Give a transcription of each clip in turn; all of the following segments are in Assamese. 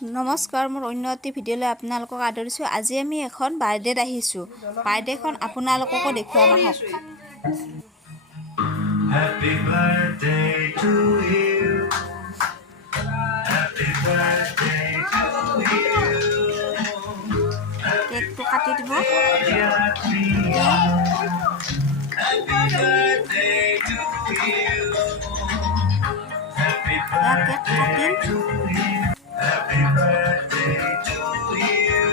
নমস্কাৰ, মোৰ অন্য এটি ভিডিঅ'লৈ আপোনালোকক আদৰিছোঁ। আজি আমি এখন বাৰ্থডেত আহিছোঁ। বাৰ্থডেখন আপোনালোককো দেখুৱাম আহক। Happy birthday to you. Happy birthday to you. কেকটো কাটি দিব। Happy birthday to you. Happy cake কাটিল। to you. Happy birthday to you.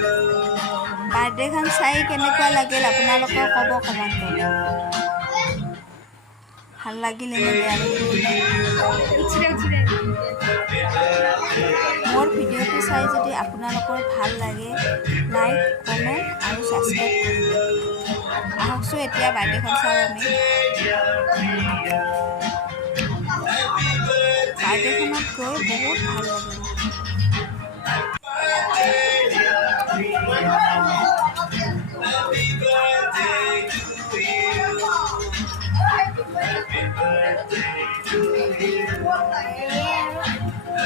বাৰ্থডেখন চাই কেনেকুৱা লাগিল আপোনালোকে ক'ব কমেণ্টত। ভাল লাগিল নে বেয়া লাগিল? মোৰ ভিডিঅ'টো চাই যদি আপোনালোকৰ ভাল লাগে, লাইক, কমেণ্ট আৰু ছাবস্ক্ৰাইব কৰিব। আহকচোন এতিয়া বাৰ্থডেখন চাওঁ আমি। বাৰ্থডেখনত গৈ বহুত ভাল লাগিল। Happy birthday to you.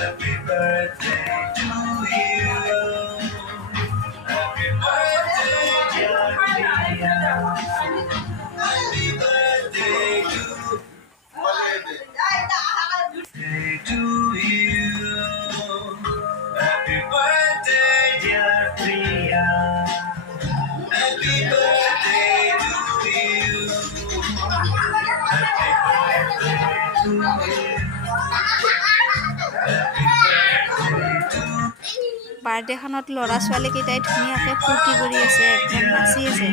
Happy birthday, dear Priya. Happy birthday to you. Happy birthday, dear Priya. Happy birthday to you. Happy birthday to you. বাৰ্থডেখনত ল'ৰা ছোৱালীকেইটাই ধুনীয়াকৈ ফূৰ্তি কৰি আছে, একদম নাচি আছে।